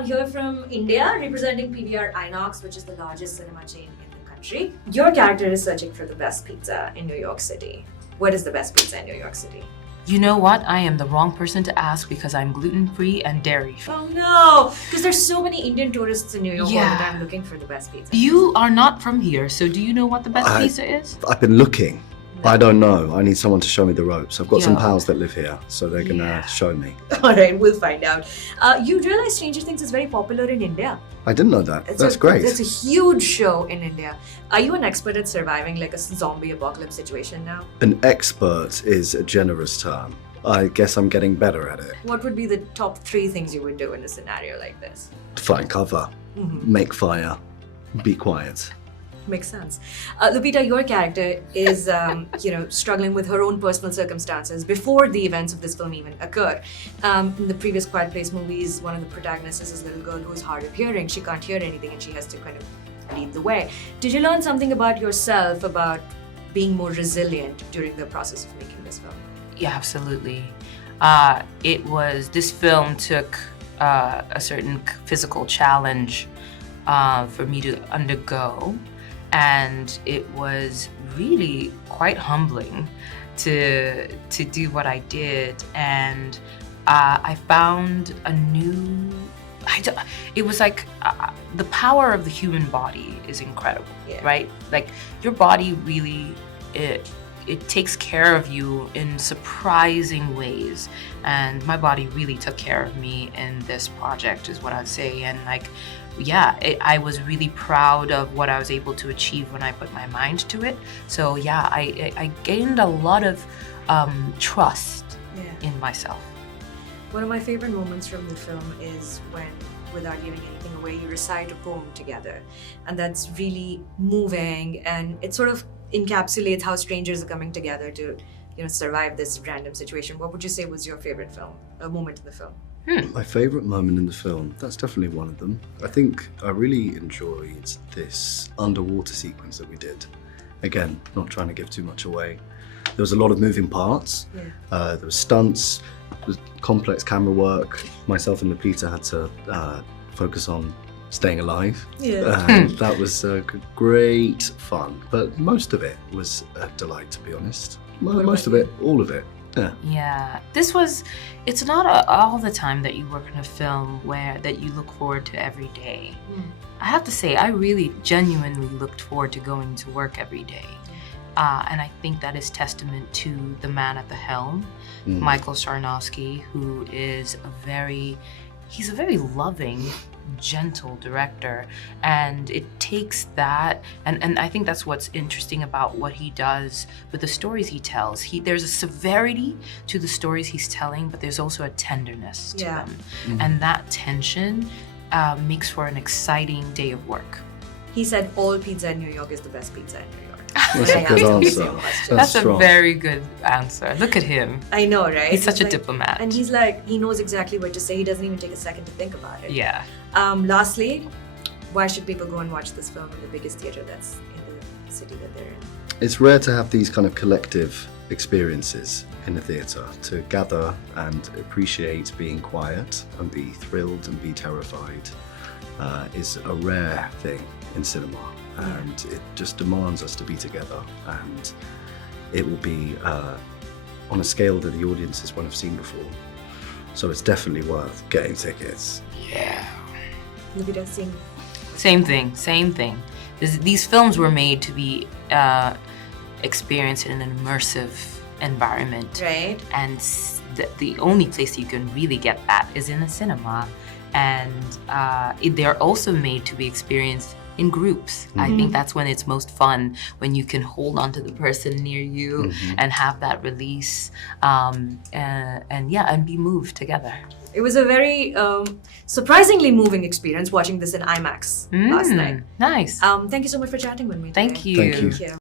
I'm here from India representing PVR INOX, which is the largest cinema chain in the country. Your character is searching for the best pizza in New York City. What is the best pizza in New York City? You know what? I am the wrong person to ask because I'm gluten-free and dairy-free. Oh no! Because there's so many Indian tourists in New York all the time looking for the best pizza. You are not from here, so do you know what the best pizza is? I've been looking. I don't know. I need someone to show me the ropes. I've got some pals that live here, so they're gonna show me. Alright, we'll find out. You realize Stranger Things is very popular in India? I didn't know that. That's great. It's a huge show in India. Are you an expert at surviving like a zombie apocalypse situation now? An expert is a generous term. I guess I'm getting better at it. What would be the top 3 things you would do in a scenario like this? Find cover, make fire, be quiet. Makes sense. Lupita, your character is, struggling with her own personal circumstances before the events of this film even occur. In the previous Quiet Place movies, one of the protagonists is this little girl who's hard of hearing. She can't hear anything and she has to kind of lead the way. Did you learn something about yourself, about being more resilient during the process of making this film? Yeah, absolutely. This film took a certain physical challenge for me to undergo. And it was really quite humbling to do what I did. And I found a new, it was like the power of the human body is incredible, right? Like your body really, it takes care of you in surprising ways. And my body really took care of me in this project is what I'd say. And I was really proud of what I was able to achieve when I put my mind to it. So I gained a lot of trust in myself. One of my favorite moments from the film is when, without giving anything away, you recite a poem together. And that's really moving, and it sort of encapsulates how strangers are coming together to survive this random situation. What would you say was your favorite moment in the film? My favourite moment in the film, that's definitely one of them. I think I really enjoyed this underwater sequence that we did. Again, not trying to give too much away. There was a lot of moving parts. There was stunts, there was complex camera work. Myself and Lupita had to focus on staying alive. That was great fun, but most of it was a delight, to be honest. Most of it, all of it. It's not all the time that you work in a film that you look forward to every day. I have to say, I really genuinely looked forward to going to work every day. And I think that is testament to the man at the helm, Michael Sarnowski, who is he's a very loving, gentle director, and it takes that, and I think that's what's interesting about what he does with the stories he tells. There's a severity to the stories he's telling, but there's also a tenderness to them, and that tension makes for an exciting day of work. He said all pizza in New York is the best pizza in New York. That's a good answer. That's a very good answer. Look at him. I know, right? He's such a diplomat. And he's like, he knows exactly what to say. He doesn't even take a second to think about it. Yeah. Lastly, why should people go and watch this film in the biggest theater that's in the city that they're in? It's rare to have these kind of collective experiences in the theatre, to gather and appreciate being quiet and be thrilled and be terrified is a rare thing in cinema. And it just demands us to be together, and it will be on a scale that the audiences won't have seen before. So it's definitely worth getting tickets. Yeah. Lupita, same thing. These films were made to be experienced in an immersive environment. Right. And the only place you can really get that is in a cinema. And they're also made to be experienced in groups. I think that's when it's most fun, when you can hold on to the person near you and have that release and be moved together. It was a very surprisingly moving experience watching this in IMAX last night. Nice. Thank you so much for chatting with me today. Thank you. Thank you.